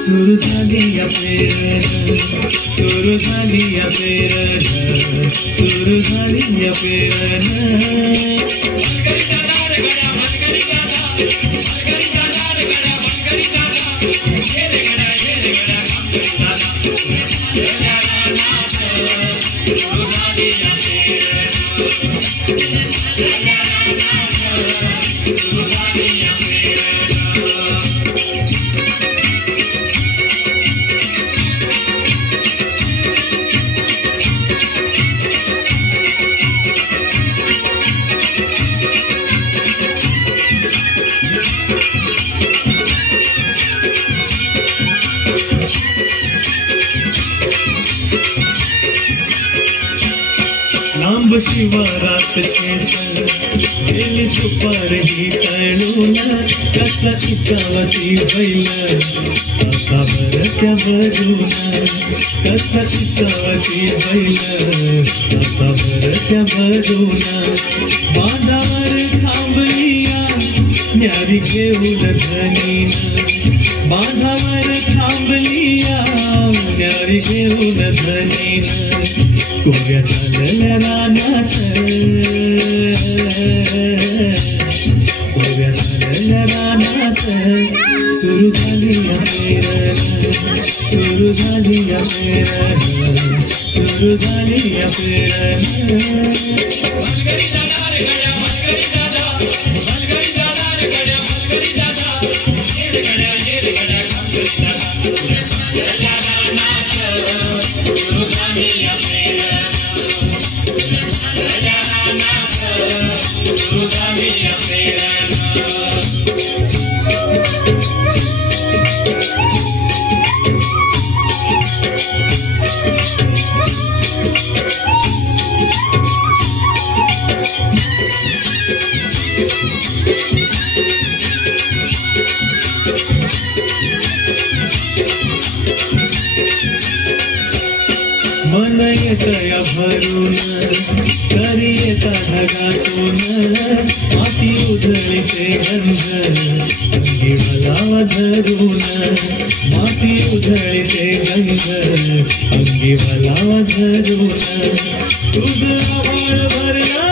सुरू झाली या पेरण, सुरू झाली या पेरण, सुरू झाली या पेरण. लांब शिवारात शेत गेली दुपारही तळून, कसा इसावती बैल कसा बर त्या बरून, कसा इसावती बैल कसा बर त्या बरून. बांधावर थांबलिया न्यारी घेऊन धनीन, बांधावर थांबलिया न्यारी घेऊन धनीन. कोऱ्या चालल्या रानात, कोऱ्या चालल्या रानात, सुरू झाली या पेरण, सुरू झाली या पेरण, सुरू झाली या पेरण. मन येतया भरून, सरी येता ढगातून, माती उधळीचे गंध अंगी भलावा धरून, माती उधळीचे गंध अंगी भलावा धरून. तुझं आभाळ भरला,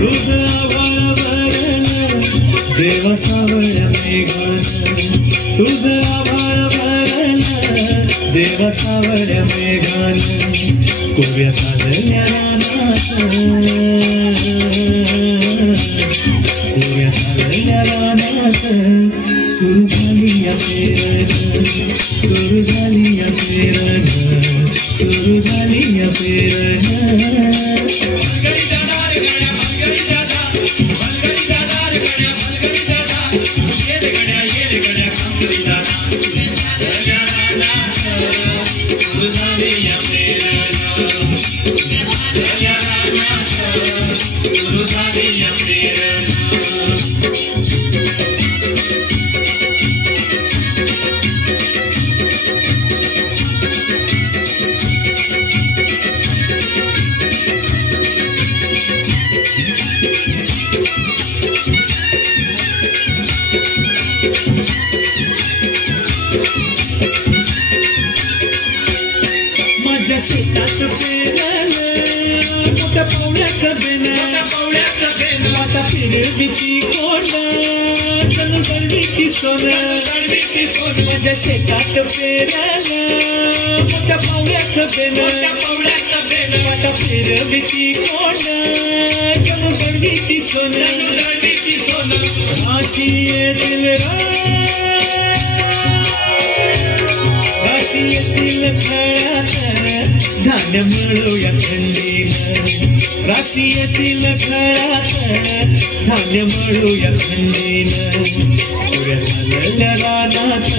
तुझं आभाळ भरलं देवा सावळ्या मेघान, तुझं आभाळ देवा सावळ्या मेघान. कोऱ्या चालल्या रानात, कोऱ्या चालल्या रानात, सुरू झाली या पेरण, सुरू झाली या पेरण, सुरू झाली या पेरण. माझ्या शेतात पेरलं मोठ्या पावण्याचं बेन, आता फिरली ती कोण, जणू दळवी ती सोनं माझ्या शेतात पेरलं मोठ्या पावल्याचं बेन वाटा फिरवी ती कोण जणू दळवी ती सोनं राशीयेतील खळात धान्य मिळूया थंडीनं राशीयेतील खळात धान्य मिळूया थंडीनं पुऱ्या झालेल्या रानात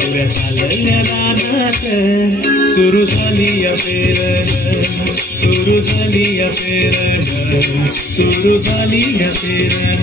पुऱ्या झालेल्या रानात सुरू झाली या पेरण सुरू झाली या पेरण सुरू झाली या पेरण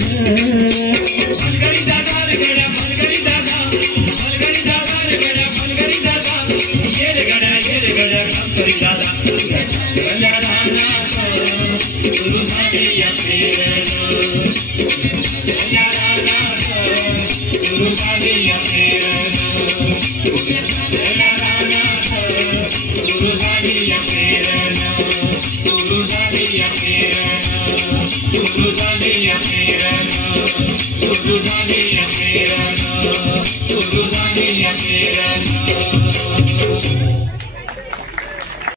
Suruh